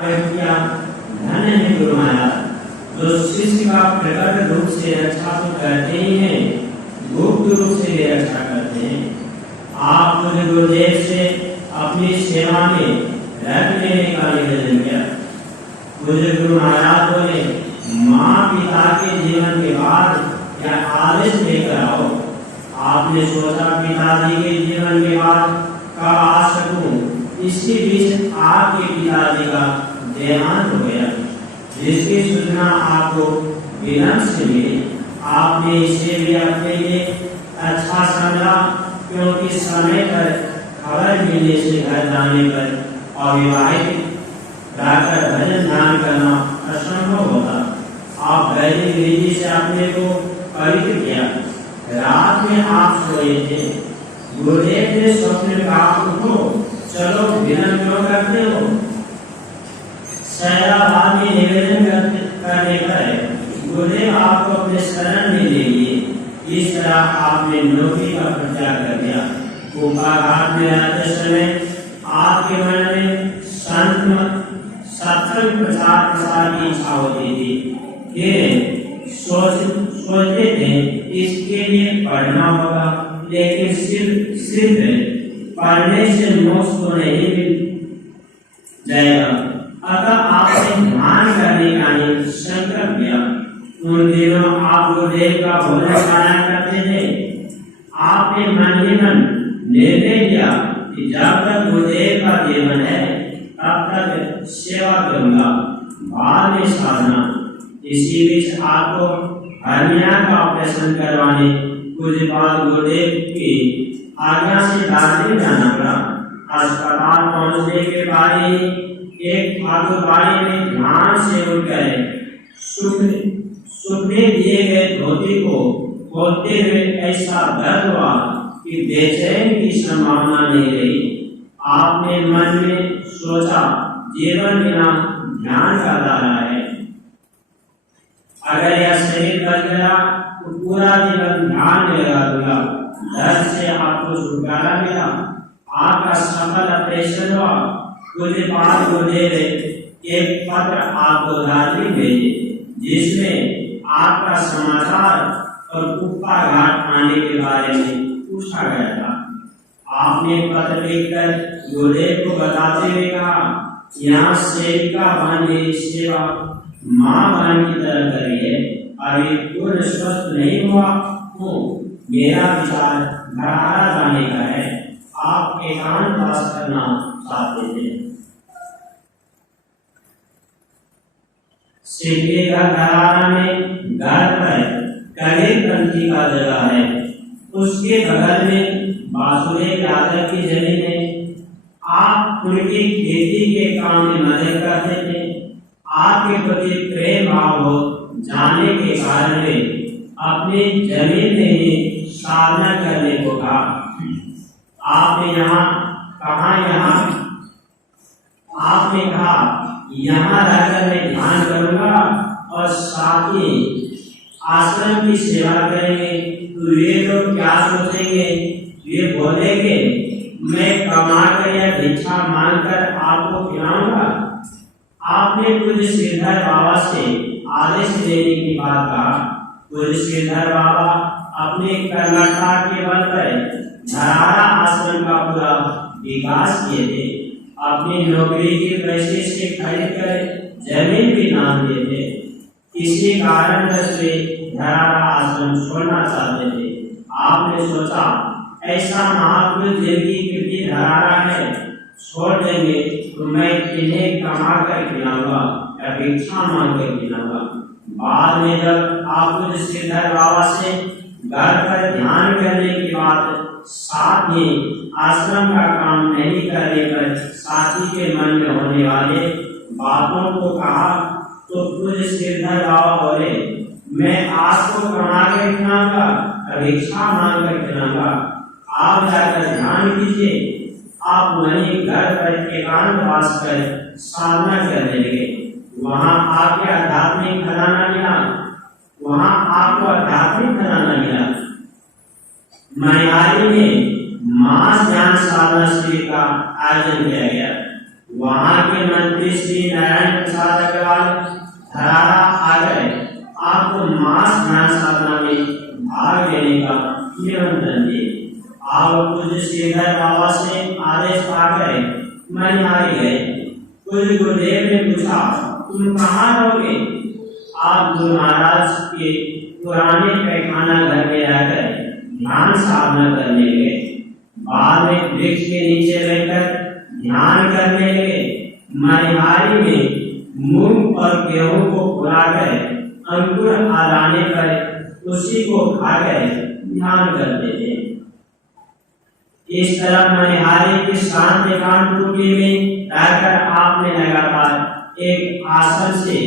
किया। धन्य है गुरु महाराज जो शिष्य का प्रकट रूप से रक्षा तो करते ही हैं, गुप्त रूप से भी रक्षा करते हैं। आप मुझे गुरुदेव से अपनी सेवा में रख लेने का निवेदन किया। मुझे गुरु महाराज बोले, माँ पिता के जीवन के बाद या आदेश लेकर आओ। आपने सोचा पिताजी के जीवन के बाद कब आ सकूं, इसी बीच आपके पिताजी का देहांत हो गया, जिसकी सूचना आपको विलंब से मिली। आपने इसे भी अपने लिए अच्छा समझा, क्योंकि समय पर खबर मिलने से घर जाने पर अविवाहित रहकर भजन ध्यान करना असंभव होता। आप पहले विधि से अपने को पवित्र किया। रात में आप सोए थे, गुरुदेव ने स्वप्न में कहा, उठो, चलो, विलंब क्यों करते हो। सैराबाद में निवेदन करने पर गुरुदेव आपको अपने शरण में ले लिए। इस तरह आपने नौकरी का परित्याग कर दिया। कुंभा घाट में रहते समय आपके मन में सत्संग प्रचार प्रसार की इच्छा होती थी। फिर सोचते थे इसके लिए पढ़ना होगा, लेकिन सिर्फ पढ़ने से मोक्ष तो नहीं मिल जाएगा। अतः आपने ध्यान करने का ही संकल्प किया। उन दिनों आप गुरुदेव का भोजन खाया करते थे। आपने मन ही मन निर्णय किया कि जब तक गुरुदेव का जीवन है तब तक सेवा करूंगा, बाद में साधना। इसी बीच आपको हर्निया का ऑपरेशन करवाने पूज्यपाद गुरुदेव की आज्ञा से दार्जिलिंग जाना पड़ा। अस्पताल पहुंचने के बाद एक ठाकुर बाड़ी में ध्यान से उठ गए। सुखने दिए गए धोती को खोलते हुए ऐसा दर्द हुआ कि बेचैन की संभावना नहीं रही। आपने मन में सोचा, जीवन बिना ध्यान का दारा है। अगर यह शरीर बच गया तो पूरा जीवन ध्यान में लगा दूंगा। दर्द से आपको छुटकारा मिला, आपका सफल ऑपरेशन हुआ। पूज्यपाद गुरुदेव एक पत्र आपको दार्जिलिंग भेजे, जिसमें आपका समाचार और कुप्पा घाट आने के बारे में पूछा गया था। आपने पत्र लिखकर गुरुदेव को बताते हुए कहा, यहाँ सेविका बन मेरी सेवा माँ बहन की तरह करी है। अभी पूर्ण स्वस्थ नहीं हुआ हूँ, मेरा विचार धरारा जाने का है। आप एकांतवास करना चाहते थे। सिक्के का धरारा में घर पर कलेपंथी का जगह है। उसके बगल में वासुदेव यादव की जमीन है। आप उनकी खेती के काम में मदद करते थे। आपके प्रति प्रेम भाव हो जाने के कारण वे अपनी जमीन में ही साधना करने को कहा। आपने कहा यहाँ रहकर मैं ध्यान करूंगा और साथ ही आश्रम की सेवा करेंगे। तो वे लोग क्या सोचेंगे, वे बोलेंगे मैं कमा कर या भिक्षा मांगकर आपको खिलाऊंगा। आपने पूज्य श्रीधर बाबा से आदेश देने की बात कहा। पूज्य श्रीधर बाबा अपने कर्मठता के बल पर धरारा आश्रम का पूरा विकास किए थे। अपनी नौकरी के पैसे से खरीद कर जमीन भी नाम दिए थे। इसी कारण वे धरारा आश्रम छोड़ना चाहते थे। आपने सोचा ऐसा महापुरुष जिनकी कीर्ति धरारा है, छोड़ देंगे तो मैं इन्हें कमा कर खिलाऊंगा या भिक्षा मांग कर खिलाऊंगा। बाद में जब आप श्रीधर बाबा से घर पर ध्यान करने की बात, साथ ही आश्रम का काम नहीं करने पर साथी के मन में होने वाले बातों को कहा, तो पूज्य श्रीधर बाबा बोले मैं आपको कमा कर खिलाऊंगा, भिक्षा मांग कर खिलाऊंगा। आप जाकर ध्यान कीजिए। आप वहीं घर पर एकांतवास कर साधना करने लगे। वहाँ आपके आध्यात्मिक खजाना मिला। मनिहारी में मास ज्ञान साधना शिविर का आयोजन किया गया। वहां के मंत्री श्री नारायण प्रसाद अग्रवाल धरारा आ गए। आपको मास ध्यान साधना में भाग लेने का निमंत्रण दिए। आप पूज्य श्रीधर बाबा से आदेश पा गए, मनिहारी गए। पूज्य गुरुदेव ने पूछा, तुम कहाँ रहोगे? आप गुरु महाराज के पुराने पैखाना घर में रहकर ध्यान साधना करने लगे। बाद में वृक्ष के नीचे रहकर ध्यान करने लगे। मनिहारी में मूंग और गेहूं को फुलाकर अंकुर आ जाने पर उसी को खाकर ध्यान करते थे। इस तरह मनिहारी की शांत एकांत कुटी में रहकर आपने लगातार एक आसन से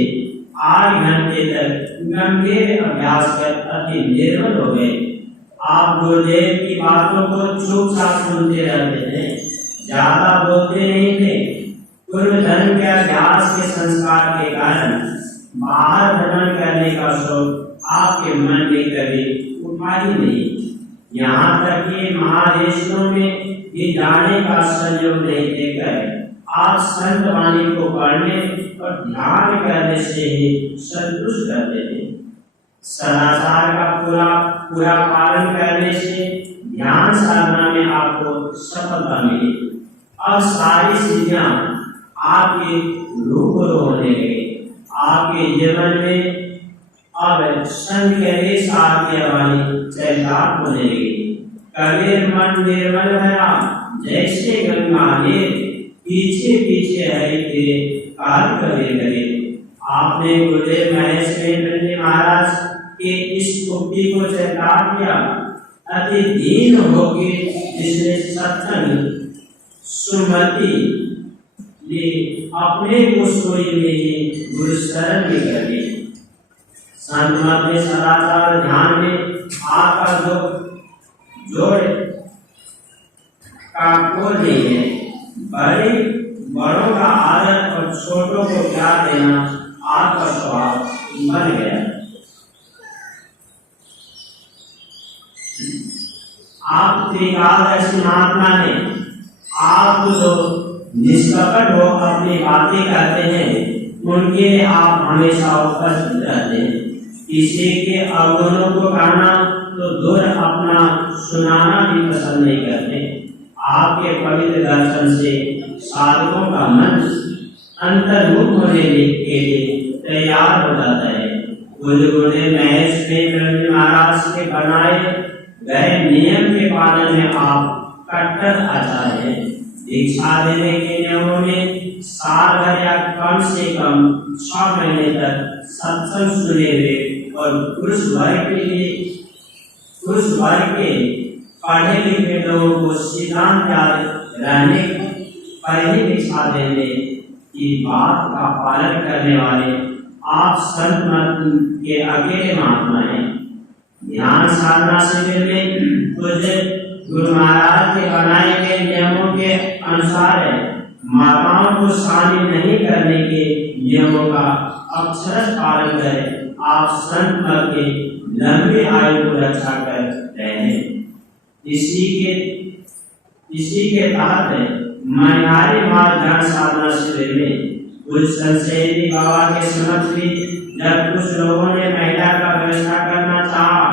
8 घंटे तक गंभीर अभ्यास कर अति निर्मल हो गए। आप गुरुदेव की बातों को चुपचाप सुनते रहते थे, ज्यादा बोलते नहीं थे। पूर्व जन्म के अभ्यास के संस्कार के कारण बाहर भ्रमण करने का शौक आपके मन में कभी उठा ही नहीं। यहाँ तक कि महादेशों में भी जाने का संयोग नहीं देकर आप संत वाणी को पढ़ने और ध्यान करने से ही संतुष्ट रहते थे। सदाचार का पूरा पालन करने से ध्यान साधना में आपको सफलता मिली। अब सारी चीजें आपके रूबरू होने लगे। आपके जीवन में अब संत के देश आज्ञा वाली चैताक होने लगी। कबीर मन निर्मल भरा जैसे गंगा ने पीछे पीछे हरि के काल कबीर करे। आपने गुरुदेव महेश जी महाराज के इस उक्ति को चैताक किया। अति दीन होके जिसने सत्संग सुमति ले अपने को सोई में गुरु शरण में कर ली। संत मत में सदाचार ध्यान में आपका जोड़ का कोई नहीं है। बड़ों का आदर और छोटों को प्यार देना आपका स्वभाव बन गया। आप त्रिकालदर्शी महात्मा ने आप जो निष्कपट हो अपनी बातें करते हैं, उनके आप हमेशा उपस्थित रहते हैं। किसी के अवगुणों को कहना तो दूर अपना सुनाना भी पसंद नहीं करते। आपके पवित्र दर्शन से साधकों का मन अंतर्मुख होने के लिए तैयार हो जाता है। गुरुदेव महेश जी महाराज के बनाए गए नियम के पालन में आप कट्टर आचार्य हैं। दीक्षा देने के नियमों में साल भर या कम से कम 6 महीने तक सत्संग सुने हुए और पुरुष वर्ग के पढ़े लिखे लोगों को सिद्धांत याद रहने पर ही दीक्षा देने की बात का पालन करने वाले आप संत मत के अकेले महात्मा हैं। ध्यान साधना शिविर में पूज्य गुरु महाराज के बनाए गए नियमों के अनुसार माताओं को शामिल नहीं करने के नियमों का अक्षरश पालन करें। आप संत मत के लंबी आयु को रक्षा कर रहे हैं। इसी के तहत मनिहारी मार्ग ध्यान साधना शिविर में कुछ संशयी बाबा के समक्ष भी जब कुछ लोगों ने महिला का व्यवस्था करना चाहा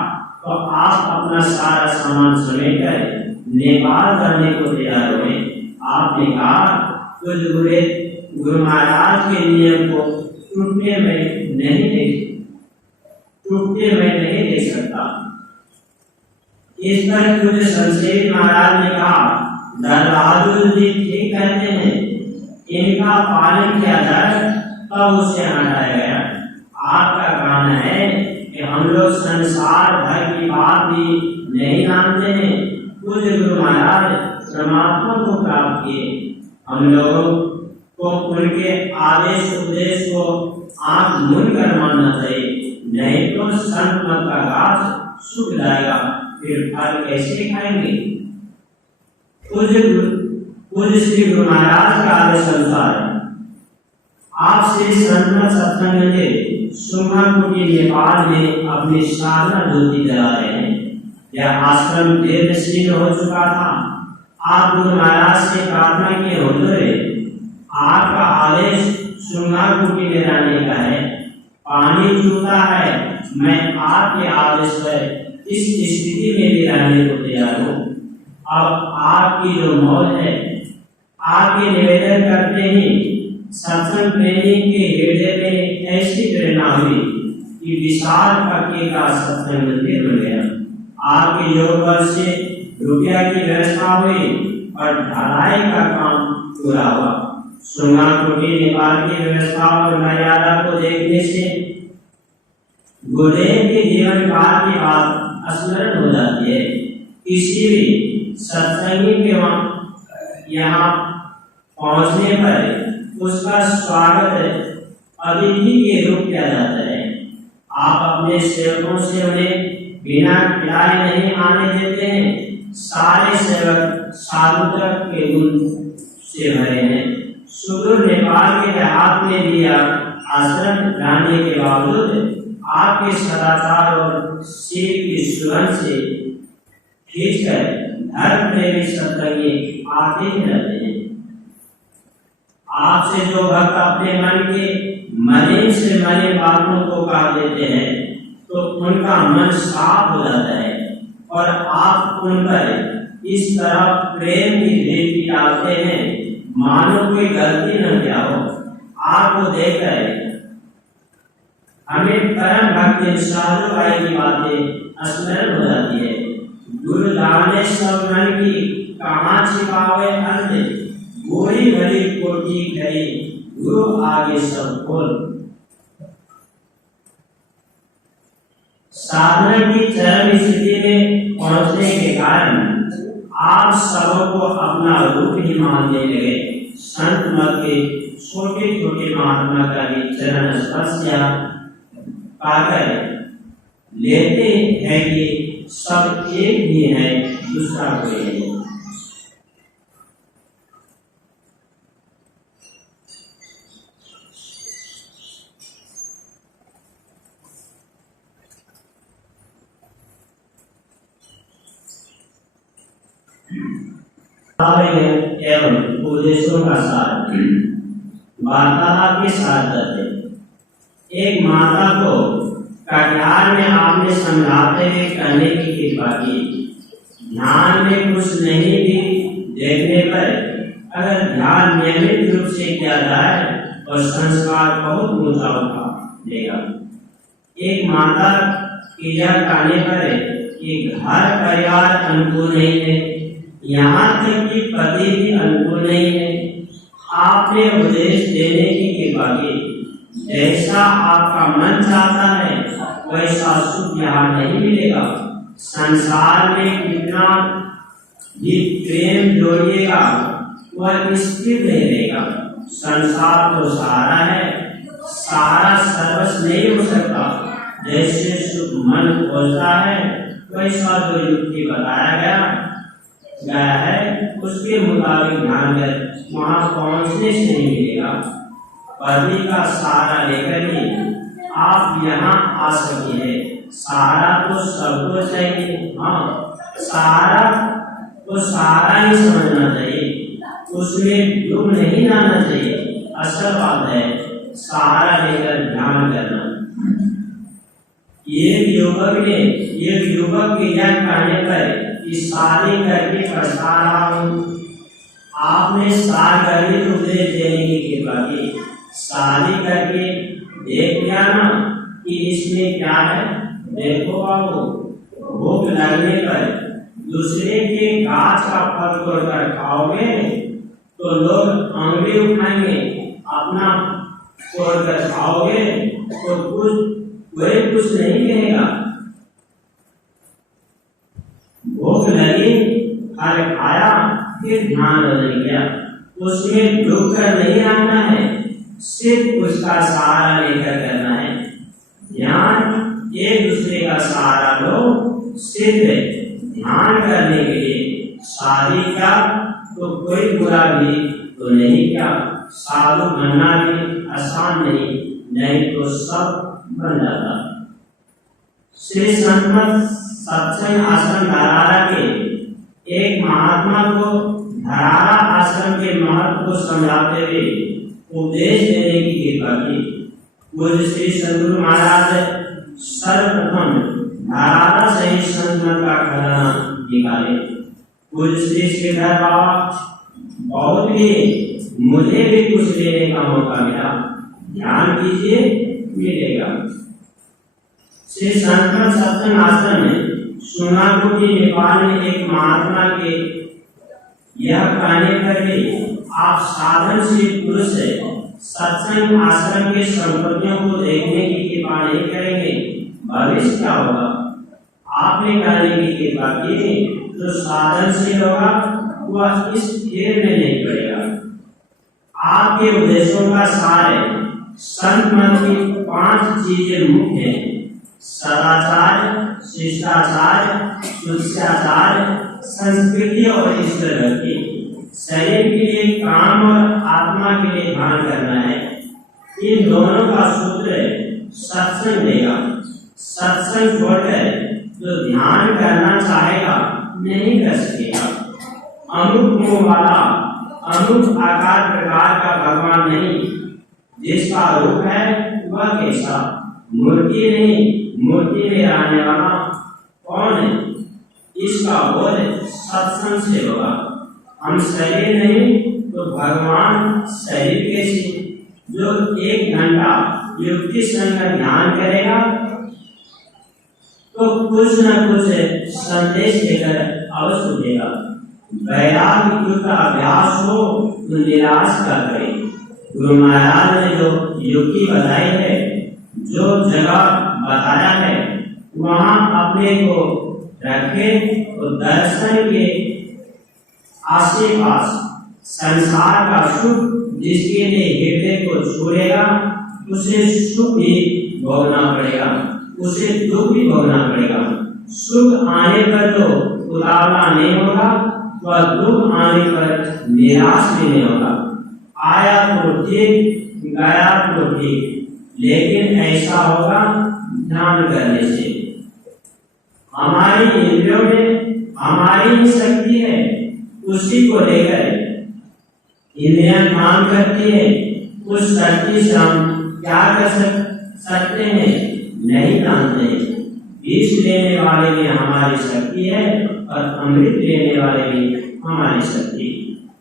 तो आप अपना सारा सामान समेटकर नेपाल जाने को तैयार हुए। आपने कहा कुछ गुरु महाराज के नियम को टूटने में नहीं दे सकता। इस पर कुछ संशयी महाराज ने कहा, दरबार जी ठीक कहते हैं, इनका पालन किया जाए तब उसे हटाया गया। आपका कहना है कि हम लोग संसार भर की बात भी नहीं जानते हैं। पूज्य गुरु महाराज परमात्मा को प्राप्त किए। हम लोगों को उनके आदेश उपदेश को आंख मूंद कर मानना चाहिए, नहीं तो संत मत का गाछ सूख जाएगा, फिर फल कैसे खाएंगे। पूज्य श्री गुरु महाराज के आदेश अनुसार आप श्री संत सत्संग में सुमा कुटी नेपाल में अपनी साधना ज्योति जला रहे हैं। यह आश्रम देवश्री हो चुका था। आप गुरु महाराज से प्रार्थना किए होते आपका आदेश श्रृंगार कुटी में रहने का है। पानी चूता है, मैं आपके आदेश पर इस स्थिति में भी रहने को तैयार हूँ। अब आपकी जो मौज है, आपके निवेदन करते ही सत्संग प्रेमी के हृदय में ऐसी प्रेरणा हुई कि विशाल पक्के का सत्संग मंदिर बन गया। आपके योग बल से रुपया की व्यवस्था हुई और ढलाई का काम पूरा हुआ। श्रृंगार कुटी नेपाल की व्यवस्था और मर्यादा को देखने से गुरुदेव के जीवन काल की बात स्मरण हो जाती है। किसी भी सत्संगी के यहाँ पहुंचने पर उसका स्वागत अतिथि के रूप किया जाता है। आप अपने सेवकों से उन्हें बिना खिलाए नहीं आने देते हैं। सारे सेवक साधुता के गुण से भरे हैं। सुदूर नेपाल के देहात में भी आप आश्रम रहने के बावजूद आपके सदाचार और शिव की सुगंध से खींचकर धर्म प्रेमी सत्संगी आते ही रहते हैं। आपसे जो भक्त अपने मन के मलिन से मलिन बातों को काट देते हैं तो उनका मन साफ हो जाता है और आप उन पर इस तरह प्रेम की ढेरी डालते हैं मानो कोई गलती न किया हो। आपको देखकर हमें परम भक्त साधु भाई की बातें स्मरण हो जाती है। गुरु लाने सब मन की कहाँ छिपावे अंत, गोरी भरी कोटी खरी गुरु आगे सब खोल। साधना की चरम स्थिति में पहुंचने के कारण आप सबको अपना रूप ही मानने लगे। संत मत के छोटे छोटे महात्मा का भी चरण स्पर्श पाकर लेते हैं कि सब एक ही है, दूसरा कोई नहीं। एवं उपदेशों का साथ वार्तालाप के साथ करते। एक माता को कटिहार में आपने समझाते हुए कहने की कृपा की। ध्यान में कुछ नहीं भी देखने पर अगर ध्यान नियमित रूप से किया जाए और संस्कार बहुत ऊंचा उठा देगा। एक माता की यह कहने पर कि घर परिवार अनुकूल नहीं है, यहाँ तक कि पति भी अनुकूल नहीं है। आपने उपदेश देने की कृपा की। जैसा आपका मन चाहता है वैसा सुख यहाँ नहीं मिलेगा। संसार में कितना भी प्रेम जोड़िएगा वह स्थिर नहीं रहेगा। संसार तो सारा है, सारा सर्वस्व नहीं हो सकता। जैसे सुख मन खोजता है वैसा जो युक्ति बताया गया है उसके मुताबिक ध्यान कर वहां पहुंचने से नहीं मिलेगा। पति का सहारा लेकर ही आप यहाँ आ सके हैं। सहारा तो सबको चाहिए, हाँ सहारा तो सहारा ही समझना चाहिए, उसमें डूब नहीं जाना चाहिए। असल बात है सहारा लेकर ध्यान करना। एक युवक के यह कहने पर कि शादी करके पछता रहा हूँ। आपने सारगर्भित उपदेश देने की कृपा की। शादी करके देख लिया ना कि इसमें क्या है। देखो बाबू, भूख लगने पर दूसरे के गाछ का फल तोड़कर खाओगे तो लोग अंगली उठाएंगे, अपना तोड़कर खाओगे तो कोई कुछ नहीं कहेगा। भूख लगी, फल खाया, फिर ध्यान बदल गया। उसमें डूब कर नहीं आना है, सिर्फ उसका सहारा लेकर करना है। ध्यान एक दूसरे का सहारा लो, सिर्फ ध्यान करने के लिए। शादी का तो कोई बुरा भी तो नहीं क्या। साधु बनना भी आसान नहीं तो सब बन जाता। श्री संत सत्संग आश्रम धारारा के एक महात्मा को धरारा आश्रम के महत्व को समझाते हुए उपदेश देने की कृपा की। पूज्य श्री सद्गुरु महाराज सर्वप्रथम धरारा सहित संत मत का खजाना निकाले। पूज्य श्री श्रीधर बाबा बहुत भी मुझे भी कुछ लेने का मौका मिला, ध्यान कीजिए मिलेगा। श्री संत सत्संग आश्रम में सुनापुर नेपाल में एक महात्मा के यह कहने पर भी आप साधन से पुरुष सत्संग आश्रम के संपत्तियों को देखने की कृपा नहीं करेंगे, भविष्य क्या होगा? आपने कहने की कृपा की तो साधन से होगा, वह इस फेर में नहीं पड़ेगा। आपके उपदेशों का सार है। संत मत की 5 चीजें मुख्य हैं: सदाचार, शिष्टाचार, शिष्टाचार, संस्कृति और ईश्वर भक्ति। शरीर के लिए काम और आत्मा के लिए ध्यान करना है। इन दोनों का सूत्र सत्संग देगा। सत्संग छोड़कर जो ध्यान करना चाहेगा नहीं कर सकेगा। अमुक मुंह वाला, अमुक आकार प्रकार का भगवान नहीं, जिसका रूप है वह कैसा, मूर्ति नहीं, मूर्ति में रहने वाला कौन है, इसका बोध सत्संग से होगा। हम शरीर नहीं तो भगवान शरीर कैसे? जो 1 घंटा युक्ति संग ध्यान करेगा तो कुछ न कुछ संदेश देकर अवश्य देगा। वैराग्य का अभ्यास हो तो निराश का करे। गुरु महाराज ने जो युक्ति बताई है, जो जगह बताया है, वहां अपने को रखे तो दर्शन के आस-पास संसार का सुख जिसके लिए हृदय को छोड़ेगा उसे सुख भी भोगना पड़ेगा, उसे दुख भी भोगना पड़ेगा। सुख आने पर तो उतावला नहीं होगा, वह दुख आने पर निराश भी नहीं होगा। आया तो ठीक, गया तो ठीक, लेकिन ऐसा होगा ध्यान करने से। हमारी इंद्रियों में हमारी ही शक्ति है, उसी को लेकर इंद्रियां काम करती है। उस शक्ति से हम क्या कर सकते हैं नहीं जानते। विष लेने वाले भी हमारी शक्ति है और अमृत लेने वाले भी हमारी शक्ति।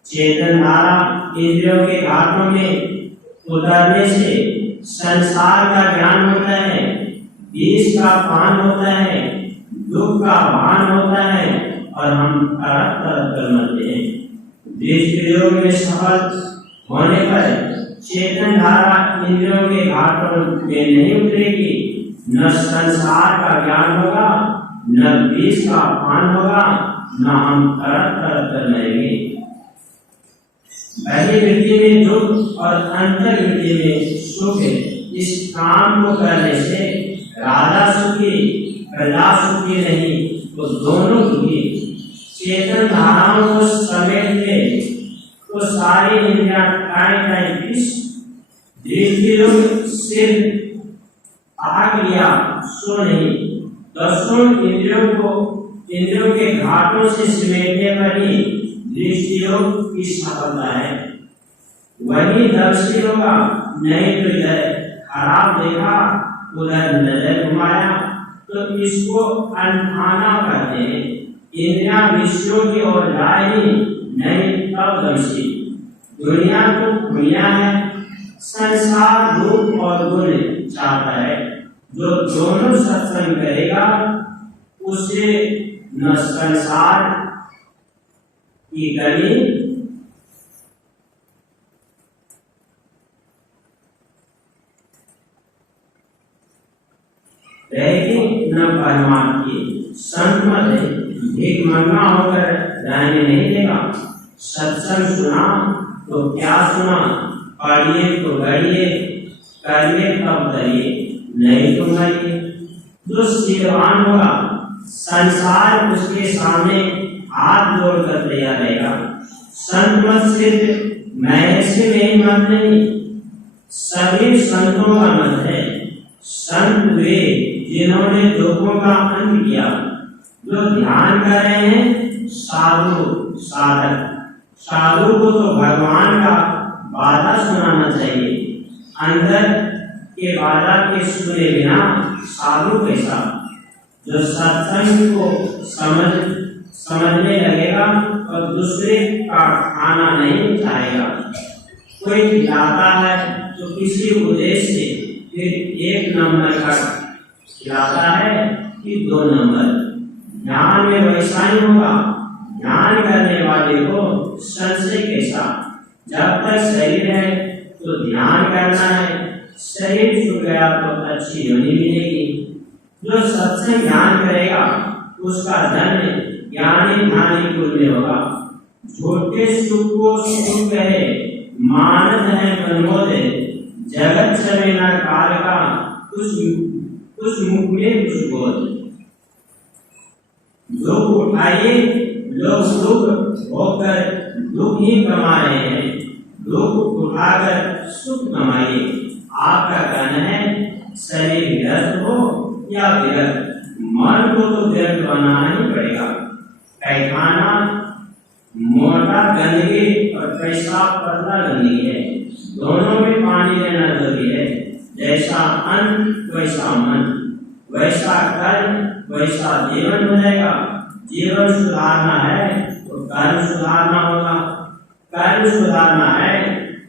चेतन धारा इंद्रियों के घाटों में उतरने से संसार का ज्ञान होता है, विष का पान होता है, दुख का भान होता है और हम तरह तरह कर मरते हैं। विष प्रयोग में सफल होने पर चेतन धारा इंद्रियों के घाटों में नहीं उतरेगी, न संसार का ज्ञान होगा, न विष का पान होगा, न हम तरह तरह कर मरेंगे। पहली वृत्ति में दुख और अंतर वृत्ति में सुख है। इस काम को करने से राजा सुखी प्रजा सुखी नहीं तो दोनों सुखी। चेतन धाराओं को समेट ले तो सारी इंद्रियां दृष्टि सिर्फ आग लिया सो नहीं। 10 इंद्रियों के घाटों से समेटने पर ही दृष्टि योग की सफलता है। वही दर्शी होगा, नहीं तो इधर खराब देखा उधर नजर घुमाया तो इसको अनखाना कहते हैं। इंद्रियां विषयों की ओर जाए ही नहीं तब दर्शी। दुनिया तो दुनिया है, संसार रूप और गुण चाहता है। जो दोनों सत्संग करेगा उसे न संसार की गली रहेगी न परमात्मा की। संत मत भीख मंगा होकर रहने नहीं देगा। सत्संग सुना तो क्या सुना, पढ़िए तो गढ़िए, करिए तब करिए, नहीं तो मरिए। जो सिरवान होगा संसार उसके सामने हाथ जोड़कर तैयार रहेगा। संत मत सिर्फ मैं से मेरी मत नहीं, सभी संतों का मत है। संत वे जिन्होंने दुखों का अंत किया, जो ध्यान कर रहे हैं साधु साधक। साधु को तो भगवान का वादा सुनाना चाहिए, अंदर के वादा के सुने बिना साधु कैसा। जो सत्संग को समझने लगेगा और दूसरे का खाना नहीं खाएगा। कोई खिलाता है तो किसी उद्देश्य से, फिर 1 नंबर का खिलाता है कि 2 नंबर। ध्यान में वैसा ही होगा। ध्यान करने वाले को संशय कैसा। जब तक शरीर है तो ध्यान करना है, शरीर छूट गया तो अच्छी योनि मिलेगी। जो सत्संग ध्यान करेगा उसका धन्य ज्ञानी ध्यानी कुल में होगा। झूठे सुख को सुख कहे, मानत है मनमोदे, जगत छवेना काल का, कुछ मुख में कुछ बोल। दुख उठाइए, लोग सुख होकर दुख ही कमा रहे हैं, दुख उठाकर सुख कमाइए। आपका कहना है शरीर व्यर्थ हो या विरक्त, मन को तो व्यर्थ बनाना ही पड़ेगा। पैखाना मोटा गंदगी और पेशाब पतला गंदगी है, दोनों में पानी लेना जरूरी है। जैसा अन्न वैसा मन, वैसा कर्म वैसा जीवन हो जाएगा। जीवन सुधारना है तो कर्म सुधारना होगा, कर्म सुधारना है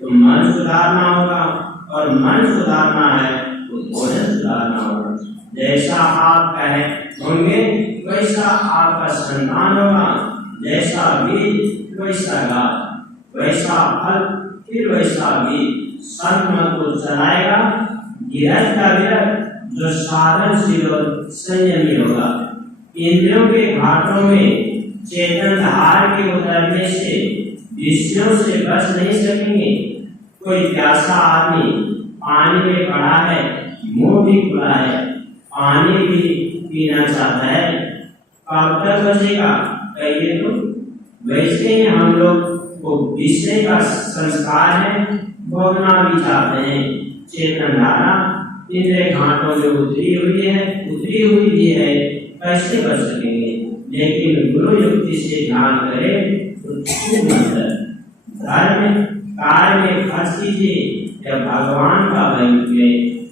तो मन सुधारना होगा, और मन सुधारना है तो भोजन सुधारना होगा। जैसा आप कहे होंगे वैसा आपका संतान होगा, जैसा बीज वैसा गाछ, वैसा फल फिर वैसा बीज। संत मन को चलाएगा गिरज का विरत, जो साधनशील और संयमी होगा। इंद्रियों के घाटों में चेतन धार के उतरने से विषयों से बच नहीं सकेंगे। कोई प्यासा आदमी पानी में पड़ा है, मुंह भी खुला है, पानी भी पीना चाहता है, कब तक बचेगा कहिए तो। वैसे ही हम लोग को विषय का संस्कार है, भोगना भी चाहते हैं। चेतन धारा इंद्रिय घाटों में उतरी हुई भी है, कैसे बच सकेंगे। लेकिन गुरु युक्ति से ध्यान करें तो धर्म कार्य में खर्च कीजिए, जब भगवान का वैक्य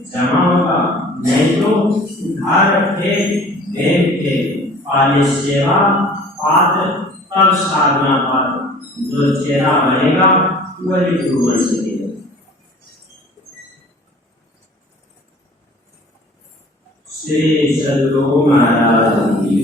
जमा होगा, नहीं तो घर फेंक पाले सेवा पात्र, तब साधना पात्र। जो चेहरा बनेगा वही गुरु बन सकेगा। श्री सद्गुरु महाराज की